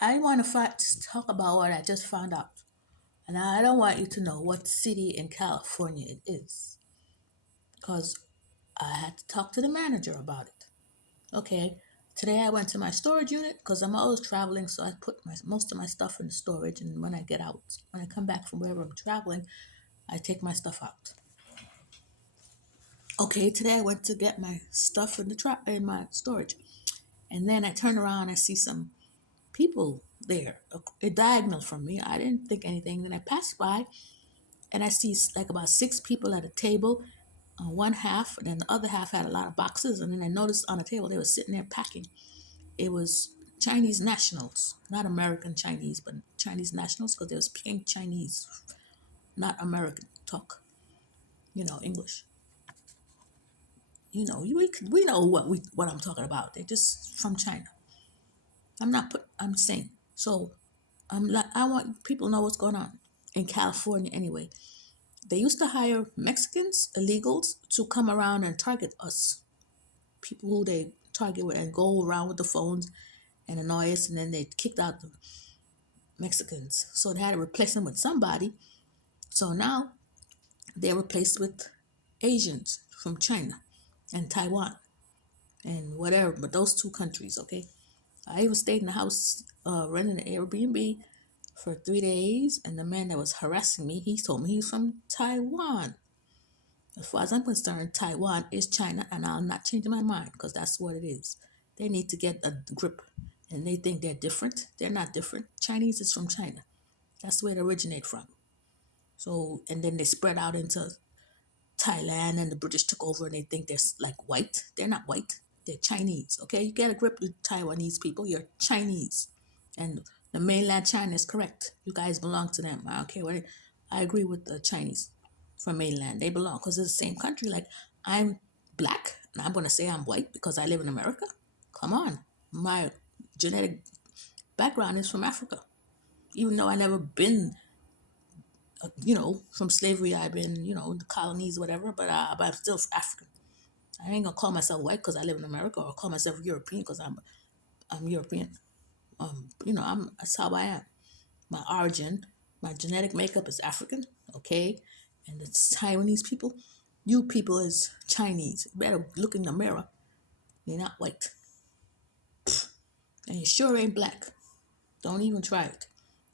I want to talk about what I just found out. And I don't want you to know what city in California it is because I had to talk to the manager about it. Okay, today I went to my storage unit because I'm always traveling, so I put most of my stuff in the storage. And when I get out, when I come back from wherever I'm traveling, I take my stuff out. Okay, today I went to get my stuff in in my storage, and then I turn around, I see some people there, a diagonal from me. I didn't think anything. Then I passed by, and I see like about six people at a table. One half, and then the other half had a lot of boxes. And then I noticed on the table they were sitting there packing. It was Chinese nationals, not American Chinese, but Chinese nationals because there was pink Chinese, not American talk. English. We know what I'm talking about. They're just from China. I'm saying. So I want people to know what's going on in California anyway. They used to hire Mexicans, illegals, to come around and target us, people who they target with, and go around with the phones and annoy us, and then they kicked out the Mexicans. So they had to replace them with somebody. So now they're replaced with Asians from China and Taiwan and whatever, but those two countries, okay? I even stayed in the house, renting an Airbnb for 3 days, and the man that was harassing me, he told me he's from Taiwan. As far as I'm concerned, Taiwan is China, and I'm not changing my mind because that's what it is. They need to get a grip, and they think they're different. They're not different. Chinese is from China. That's where it originated from. So, and then they spread out into Thailand, and the British took over, and they think they're like white. They're not white. They're Chinese. Okay, you get a grip with Taiwanese people. You're Chinese, and the mainland China is correct. You guys belong to them. I don't care what. I agree with the Chinese from mainland. They belong because it's the same country. Like I'm black, and I'm gonna say I'm white because I live in America. Come on, my genetic background is from Africa. Even though I never been from slavery. I've been, in the colonies, whatever, but I'm still African. I ain't gonna call myself white because I live in America, or call myself European because I'm European. That's how I am. My origin, my genetic makeup is African, okay, and it's Taiwanese people. You people is Chinese. You better look in the mirror. You're not white, and you sure ain't black. Don't even try it.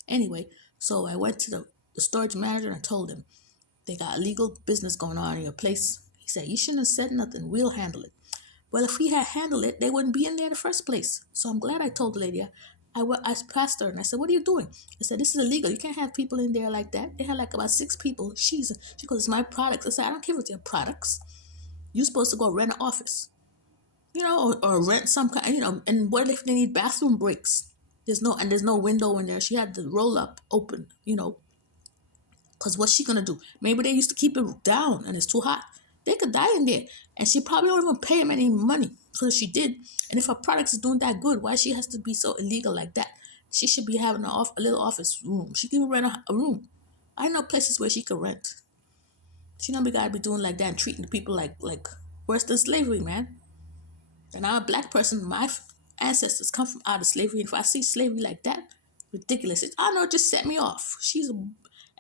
Anyway, so I went to the storage manager and I told him they got illegal business going on in your place. He said, you shouldn't have said nothing. We'll handle it. Well, if we had handled it, they wouldn't be in there in the first place. So I'm glad I told the lady. I passed her and I said, what are you doing? I said, this is illegal. You can't have people in there like that. They had like about six people. She goes, it's my products. I said, I don't care what your products. You're supposed to go rent an office, or rent some kind, and what if they need bathroom breaks? There's no window in there. She had the roll up open, because what's she gonna do? Maybe they used to keep it down and it's too hot. They could die in there. And she probably don't even pay him any money. Because she did. And if her products is doing that good, why she has to be so illegal like that? She should be having a little office room. She can even rent a room. I know places where she could rent. She don't be gotta be doing like that and treating the people like worse than slavery, man. And I'm a black person. My ancestors come from out of slavery. And if I see slavery like that, ridiculous. I know, it just set me off.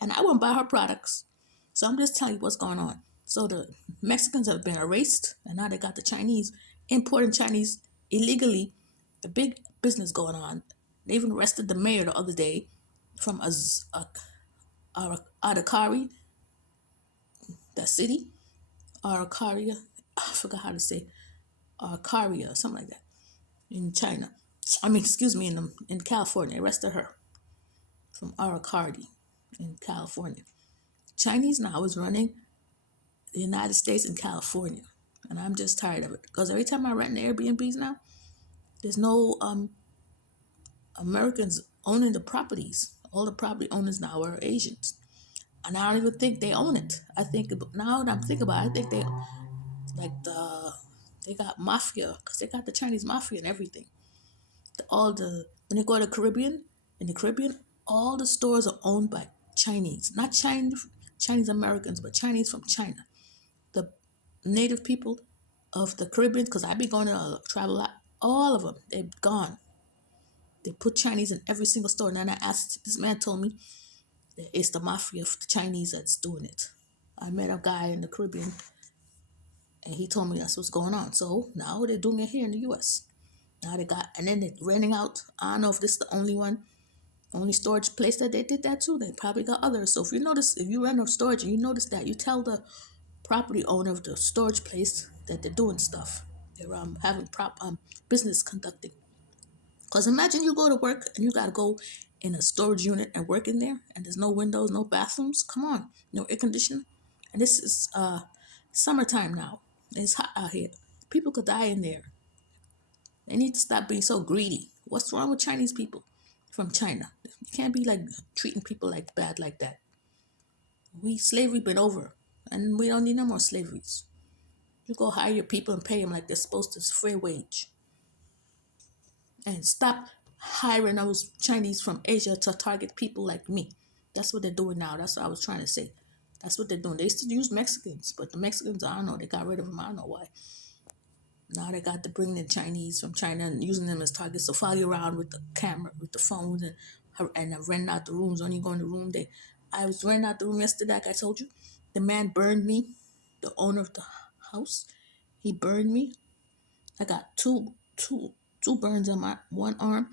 And I won't buy her products. So I'm just telling you what's going on. So the Mexicans have been erased, and now they got the Chinese importing Chinese illegally. A big business going on. They even arrested the mayor the other day from Aracari, that city, Arakaria. I forgot how to say Arcaria, something like that, in China. Excuse me, in California. They arrested her from Aracari in California. Chinese now is running the United States and California. And I'm just tired of it. Because every time I rent the Airbnbs now, there's no Americans owning the properties. All the property owners now are Asians. And I don't even think they own it. Now that I'm thinking about it, I think they got mafia, because they got the Chinese mafia and everything. When you go to the Caribbean, in the Caribbean, all the stores are owned by Chinese. Not Chinese Americans, but Chinese from China. The native people of the Caribbean, because I be going to travel a lot, all of them, they're gone. They put Chinese in every single store. And then I asked, this man told me that it's the mafia of the Chinese that's doing it. I met a guy in the Caribbean and he told me that's what's going on. So now they're doing it here in the US. Now they got, and then they're renting out. I don't know if this is the only one, only storage place that they did that too. They probably got others. So if you notice, if you rent a storage and you notice that, you tell the property owner of the storage place that they're doing stuff. They're having business conducting. Because imagine you go to work and you got to go in a storage unit and work in there, and there's no windows, no bathrooms. Come on, no air conditioning. And this is summertime now. It's hot out here. People could die in there. They need to stop being so greedy. What's wrong with Chinese people from China? You can't be like treating people like bad like that. Slavery been over, and we don't need no more slaveries. You go hire your people and pay them like they're supposed to. It's fair wage. And stop hiring those Chinese from Asia to target people like me. That's what they're doing now. That's what I was trying to say. That's what they're doing. They used to use Mexicans, but the Mexicans, I don't know, they got rid of them. I don't know why. Now they got to bring in Chinese from China and using them as targets to follow you around with the camera, with the phones, and renting out the rooms. When you go in the room, I was renting out the room yesterday, like I told you. The man burned me, the owner of the house. He burned me. I got two burns on my one arm,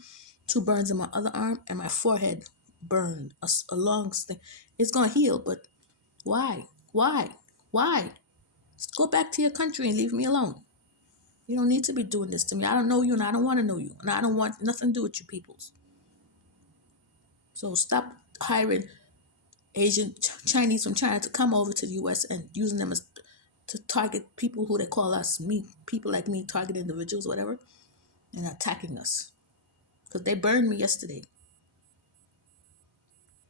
two burns on my other arm, and my forehead burned. A long thing. It's gonna heal, but why? Why? Why? Just go back to your country and leave me alone. You don't need to be doing this to me. I don't know you, and I don't want to know you, and I don't want nothing to do with you peoples. So stop hiring Asian Chinese from China to come over to the U.S. and using them as to target people who they call us, me, people like me, target individuals, whatever, and attacking us. Because they burned me yesterday.